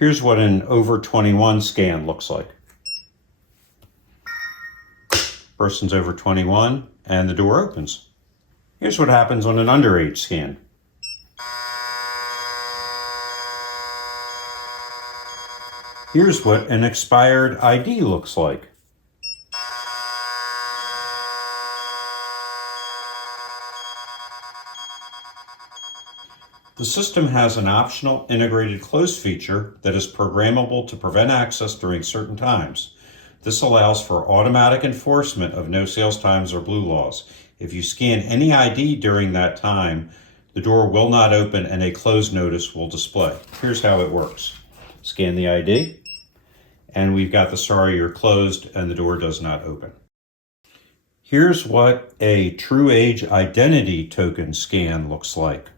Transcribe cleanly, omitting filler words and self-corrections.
Here's what an over 21 scan looks like. Person's over 21 and the door opens. Here's what happens on an underage scan. Here's what an expired ID looks like. The system has an optional integrated close feature that is programmable to prevent access during certain times. This allows for automatic enforcement of no sales times or blue laws. If you scan any ID during that time, the door will not open and a close notice will display. Here's how it works. Scan the ID, and we've got the sorry you're closed and the door does not open. Here's what a true age identity token scan looks like.